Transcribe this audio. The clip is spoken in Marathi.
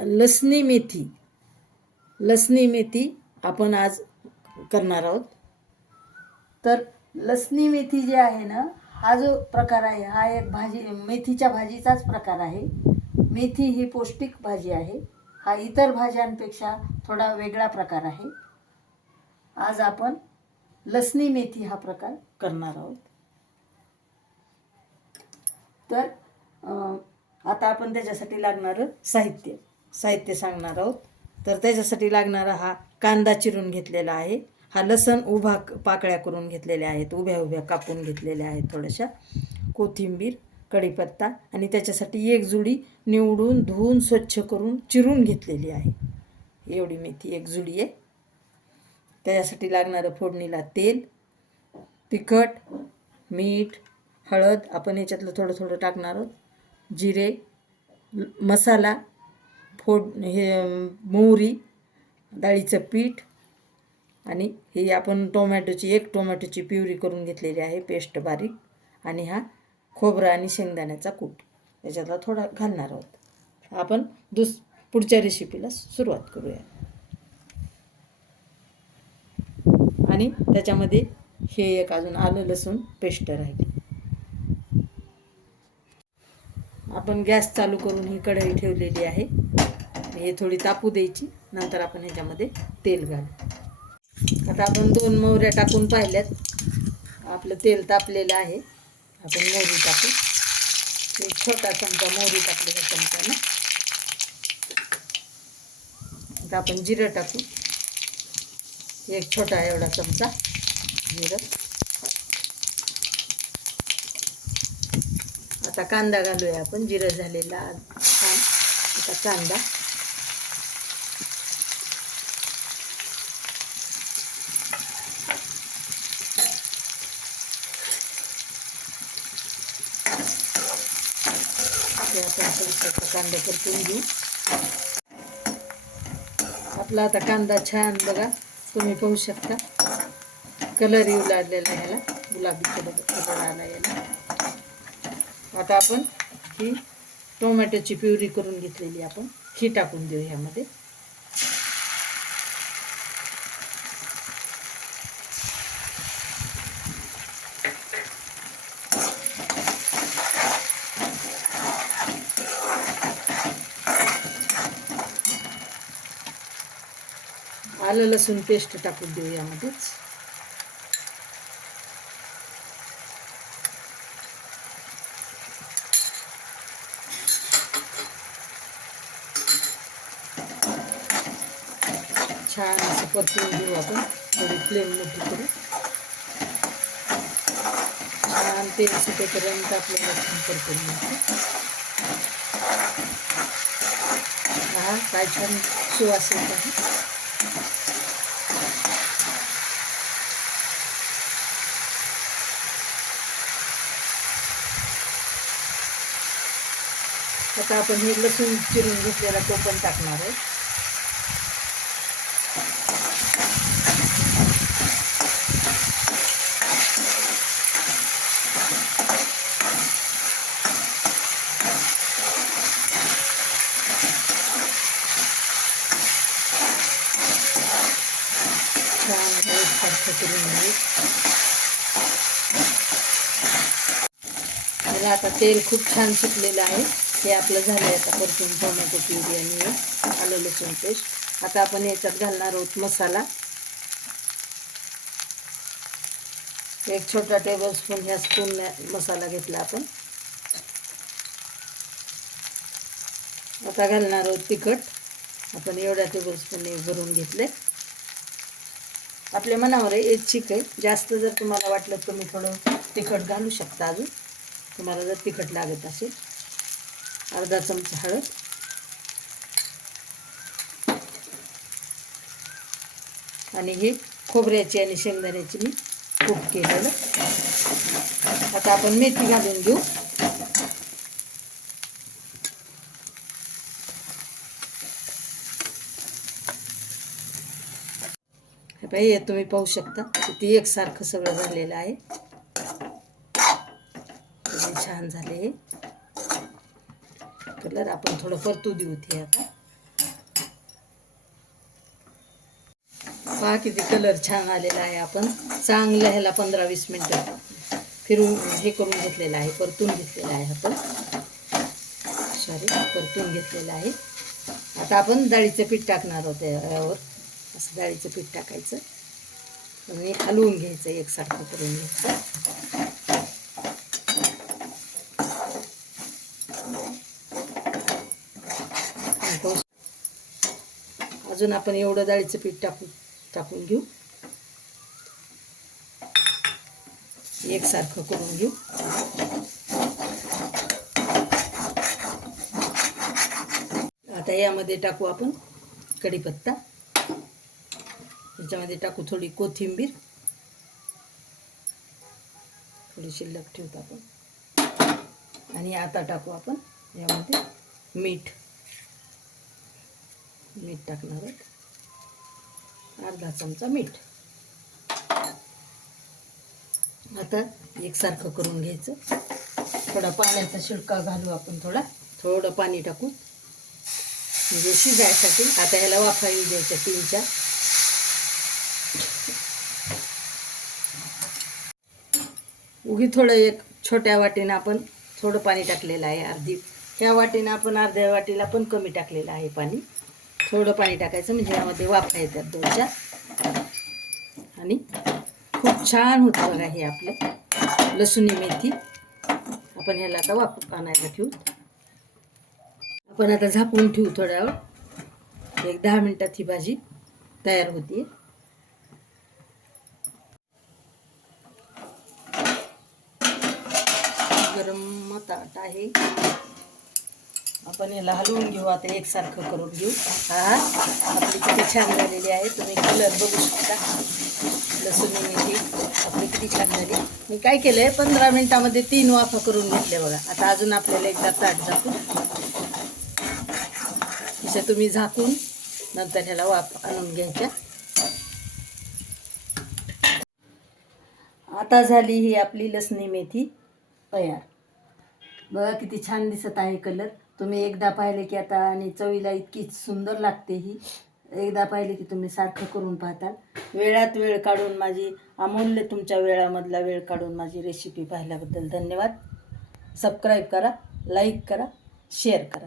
लसणी मेथी. लसणी मेथी आपण आज करणार आहोत. तर लसणी मेथी जे आहे ना हा जो प्रकार आहे हा एक भाजी मेथीच्या भाजीचाच प्रकार आहे. मेथी ही पौष्टिक भाजी आहे. हा इतर भाज्यांपेक्षा थोडा वेगळा प्रकार आहे. आज आपण लसणी मेथी हा प्रकार करणार आहोत. तर आता आपण त्याच्यासाठी लागणारं साहित्य. साहित्य सांगणार आहोत. तर त्याच्यासाठी लागणारा हा कांदा चिरून घेतलेला आहे. हा लसण उभा क- पाकळ्या करून घेतलेल्या आहेत. उभ्या उभ्या कापून घेतलेल्या आहेत थोड्याशा. कोथिंबीर कढीपत्ता आणि त्याच्यासाठी एक जुडी निवडून धुवून स्वच्छ करून चिरून घेतलेली आहे. एवढी मेथी एक जुडी आहे. त्याच्यासाठी लागणारं फोडणीला तेल तिखट मीठ हळद आपण याच्यातलं थोडं थोडं टाकणार आहोत. जिरे मसाला फोड हे मोहरी डाळीचं पीठ आणि ही आपण टोमॅटोची एक टोमॅटोची प्युरी करून घेतलेली आहे पेस्ट बारीक. आणि हा खोबरं आणि शेंगदाण्याचा कूट. याच्यातला थोडा घालणार आहोत. आपण दुस पुढच्या रेसिपीला सुरुवात करूया. आणि त्याच्यामध्ये हे एक अजून आलं लसूण पेस्ट राहील. आपण गॅस चालू करून ही कढई ठेवलेली आहे. हे थोडी तापू द्यायची. नंतर आपण ह्याच्यामध्ये तेल घालू. आता आपण दोन मोहऱ्या टाकून पाहिल्यात. आपलं तेल तापलेलं आहे. आपण मोहरी टाकू. एक छोटा चमचा मोहरी टाकलेला चमच्यानं. आता आपण जिरं टाकू. एक छोटा एवढा चमचा जिरं. आता कांदा घालूया आपण. जिरं झालेला छान. आता कांदा. ते आपण कांदा परतून घेऊ. आपला आता कांदा छान बघा तुम्ही पाहू शकता. कलर येऊ लागलेला याला ह्याला गुलाबी कलर कलर आला याला. आता आपण ही टोमॅटोची प्युरी करून घेतलेली आपण ही टाकून देऊ ह्यामध्ये आलं लसूण पेस्ट टाकून देऊ यामध्येच. छान असं परतून घेऊ आपण. थोडी फ्लेम मोठी करू. छान तेल सुटेपर्यंत आपल्याला लसूण परतून घ्यायचं. हा काय छान सुवास येत आहे. आता आपण हे लसूण चिरून घेतलेला तो पण टाकणार आहे. छान आता तेल खूप छान सुटलेलं आहे. हे आपलं झालं आहे आता परतून टोमॅटो प्युरी आणि आलं लसूण पेस्ट. आता आपण याच्यात घालणार आहोत मसाला. एक छोटा टेबल स्पून ह्या स्पून मसाला घेतला आपण. आता घालणार आहोत तिखट. आपण एवढ्या टेबल स्पूनने भरून घेतले. आपल्या मनावर आहे ऐच्छिक आहे. जास्त जर तुम्हाला वाटलं तर तुम्ही थोडं तिखट घालू शकता अजून. तुम्हाला जर तिखट लागत असेल. अर्धा चमचा हळद. आणि हे खोबऱ्याची आणि शेंगदाण्याची मी कूप केलेलं. आता आपण मेथी घालून घेऊ. हे बाई हे तुम्ही पाहू शकता किती एकसारखं सगळं झालेलं आहे. छान झाले कलर आपण थोडं परतू देऊ ते आता. पहा किती कलर छान आलेला आहे आपण. चांगलं ह्याला पंधरा वीस मिनटं फिरून हे करून घेतलेलं आहे परतून घेतलेलं आहे आपण. सॉरी परतून घेतलेलं आहे. आता आपण डाळीचं पीठ टाकणार आहोत यावर. असं डाळीचं पीठ टाकायचं. आणि हलवून घ्यायचं एकसारखं करून घ्यायचं. अजून आपण एवढं डाळीचं पीठ टाकू टाकून घेऊ. एकसारखं करून घेऊ. आता यामध्ये टाकू आपण कढीपत्ता. याच्यामध्ये टाकू थोडी कोथिंबीर. थोडी शिल्लक ठेवतो आपण. आणि आता टाकू आपण यामध्ये मीठ. मीठ टाकणार आहोत अर्धा चमचा मीठ. आता एकसारखं करून घ्यायचं. थोडा पाण्याचा शिडका घालू आपण थोडा. थोडं पाणी टाकू म्हणजे शिजायसाठी. आता ह्याला वाफा येऊ द्यायच्या तीन चार. उगी थोडं एक छोट्या वाटेनं आपण थोडं पाणी टाकलेलं आहे अर्धी. ह्या वाटेनं आपण अर्ध्या वाटीला पण कमी टाकलेलं आहे पाणी. थोडं पाणी टाकायचं म्हणजे यामध्ये वाफा येतात दोन आणि खूप छान होतं बघा हे आपलं. लसुणी मेथी. आपण ह्याला आता वापर आणायला ठेवू. आपण आता झाकून ठेवू थोड्या वेळ एक दहा मिनटात ही भाजी तयार होती गरम ताट आहे. आपण ह्याला हलवून घेऊ आता एकसारखं करून घेऊ. हा? आपली किती छान झालेली आहे. तुम्ही कलर बघू शकता. लसूण मेथी आपली किती छान झाली. मी काय केलं आहे पंधरा मिनिटामध्ये तीन वाफा करून घेतले बघा. आता अजून आपल्याला एकदा ताट झाकून तिथे तुम्ही झाकून नंतर ह्याला वाफ आणून घ्यायच्या. आता झाली ही आपली लसणी मेथी तयार. बघा किती छान दिसत आहे कलर तुम्ही एकदा पाहिले की आता आणि चवीला इतकी सुंदर लागते ही. एकदा पाहिले की तुम्ही सारखं करून पाहताल. वेळात वेळ काढून माझी अमूल्य तुमच्या वेळामधला वेळ काढून माझी रेसिपी पाहिल्याबद्दल धन्यवाद. सबस्क्राईब करा लाईक करा शेअर करा.